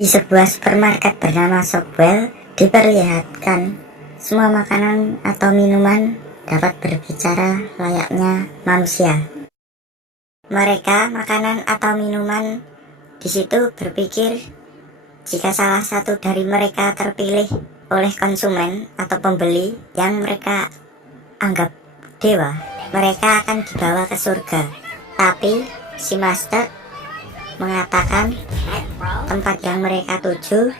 Di sebuah supermarket bernama Shopwell diperlihatkan semua makanan atau minuman dapat berbicara layaknya manusia. Mereka, makanan atau minuman di situ berpikir jika salah satu dari mereka terpilih oleh konsumen atau pembeli yang mereka anggap dewa, mereka akan dibawa ke surga. Tapi si master mengatakan tempat yang mereka tuju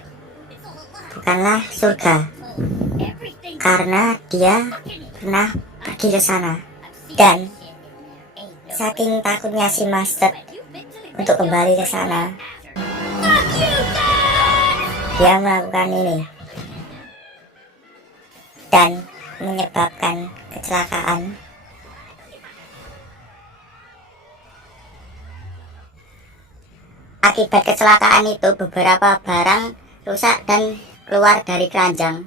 bukanlah surga karena dia pernah pergi ke sana, dan saking takutnya si master untuk kembali ke sana, dia melakukan ini dan menyebabkan kecelakaan. Akibat kecelakaan itu beberapa barang rusak dan keluar dari keranjang.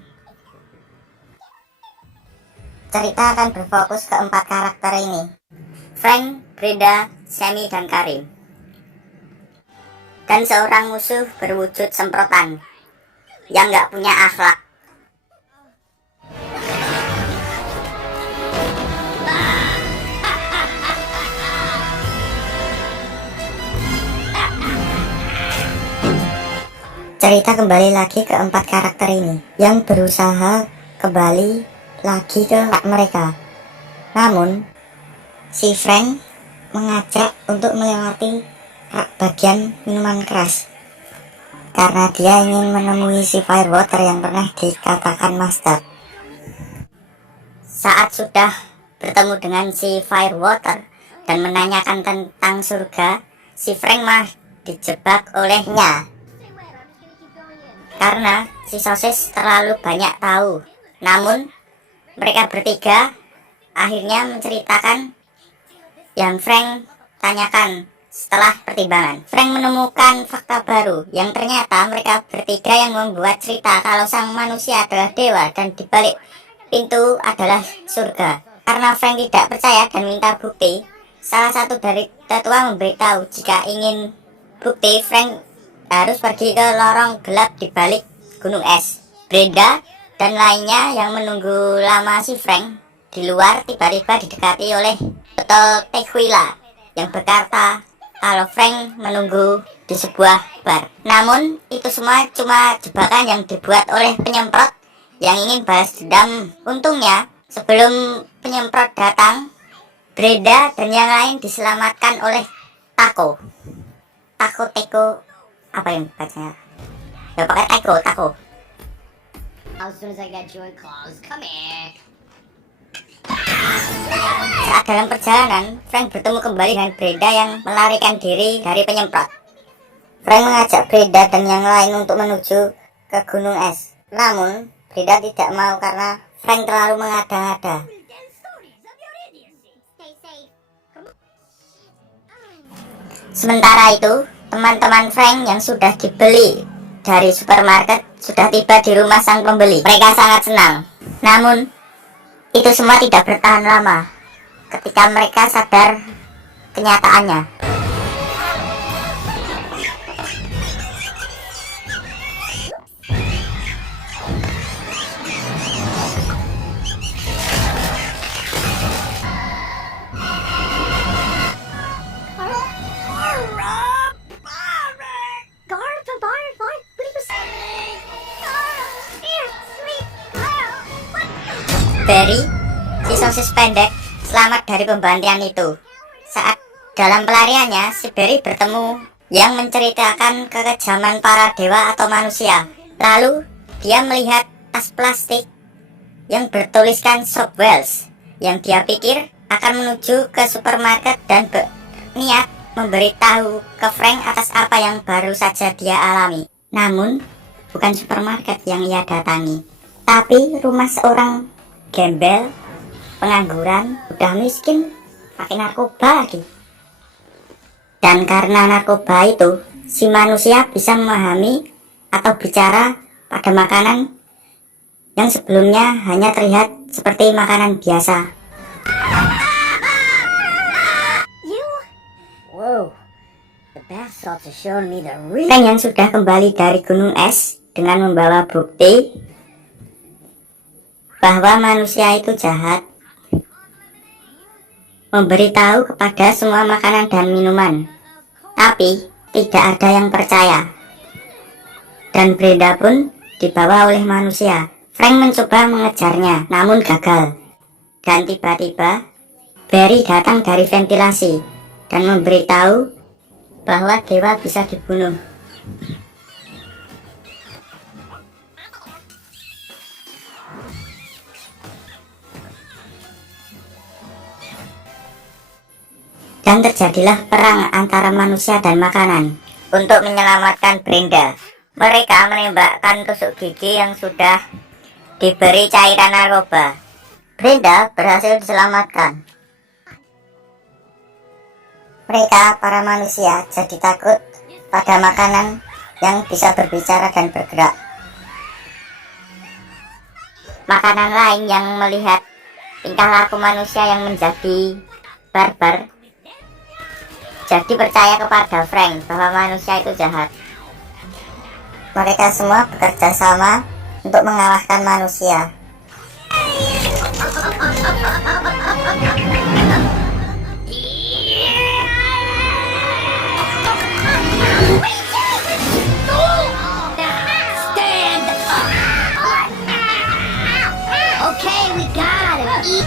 Cerita akan berfokus ke 4 karakter ini: Frank, Brenda, Sammy, dan Karim. Dan seorang musuh berwujud semprotan yang gak punya akhlak. Cerita kembali lagi ke 4 karakter ini yang berusaha kembali lagi ke hak mereka. Namun si Frank mengajak untuk melewati bagian minuman keras karena dia ingin menemui si Firewater yang pernah dikatakan master. Saat sudah bertemu dengan si Firewater dan menanyakan tentang surga, si Frank malah dijebak olehnya karena si sosis terlalu banyak tahu. Namun mereka bertiga akhirnya menceritakan yang Frank tanyakan. Setelah pertimbangan, Frank menemukan fakta baru yang ternyata mereka bertiga yang membuat cerita kalau sang manusia adalah dewa dan dibalik pintu adalah surga. Karena Frank tidak percaya dan minta bukti, salah satu dari tetua memberitahu jika ingin bukti, Frank harus pergi ke lorong gelap di balik gunung es. Brenda dan lainnya yang menunggu lama si Frank di luar tiba-tiba didekati oleh Dr. Tequila yang berkata kalau Frank menunggu di sebuah bar. Namun itu semua cuma jebakan yang dibuat oleh penyemprot yang ingin balas dendam. Untungnya sebelum penyemprot datang, Brenda dan yang lain diselamatkan oleh Taco, apa yang bacanya? Ya pakai Taco. As soon as I get your claws, come here. Saat dalam perjalanan, Frank bertemu kembali dengan Brenda yang melarikan diri dari penyemprot. Frank mengajak Brenda dan yang lain untuk menuju ke gunung es. Namun Brenda tidak mau karena Frank terlalu mengada-ngada. Sementara itu, teman-teman Frank yang sudah dibeli dari supermarket sudah tiba di rumah sang pembeli. Mereka sangat senang. Namun, itu semua tidak bertahan lama ketika mereka sadar kenyataannya. Barry, si sosis pendek, selamat dari pembantian itu. Saat dalam pelariannya, si Barry bertemu yang menceritakan kekejaman para dewa atau manusia. Lalu, dia melihat tas plastik yang bertuliskan Shopwells, yang dia pikir akan menuju ke supermarket dan berniat memberitahu ke Frank atas apa yang baru saja dia alami. Namun, bukan supermarket yang ia datangi, tapi rumah seorang gembel, pengangguran, udah miskin, pakai narkoba lagi. Dan karena narkoba itu, si manusia bisa memahami atau bicara pada makanan yang sebelumnya hanya terlihat seperti makanan biasa. Whoa, the bath salts are showing me the real. Frank yang sudah kembali dari gunung es dengan membawa bukti bahwa manusia itu jahat, memberitahu kepada semua makanan dan minuman, tapi tidak ada yang percaya. Dan Brenda pun dibawa oleh manusia. Frank mencoba mengejarnya, namun gagal. Dan tiba-tiba Barry datang dari ventilasi dan memberitahu bahwa dewa bisa dibunuh. Dan terjadilah perang antara manusia dan makanan. Untuk menyelamatkan Brenda, mereka menembakkan tusuk gigi yang sudah diberi cairan narkoba. Brenda berhasil diselamatkan. Mereka, para manusia, jadi takut pada makanan yang bisa berbicara dan bergerak. Makanan lain yang melihat tingkah laku manusia yang menjadi barbar, jadi percaya kepada Frank bahwa manusia itu jahat. Mereka semua bekerja sama untuk mengalahkan manusia. Stand up. Okay, we got it.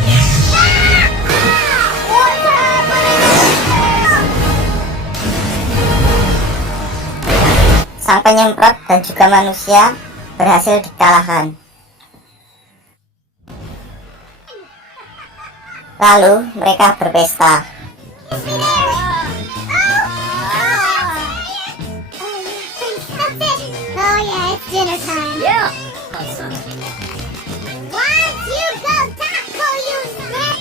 What's happening? Sang penyemprot dan juga manusia berhasil dikalahkan. Lalu mereka berpesta. Oh yeah, it's dinner time. Yeah. Once you go taco, you snap.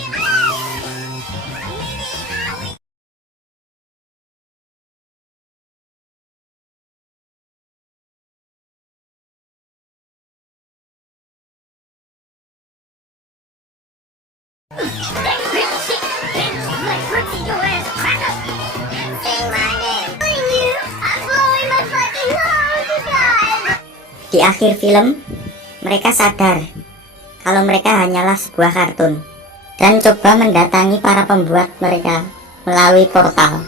Di akhir film, mereka sadar kalau mereka hanyalah sebuah kartun dan coba mendatangi para pembuat mereka melalui portal.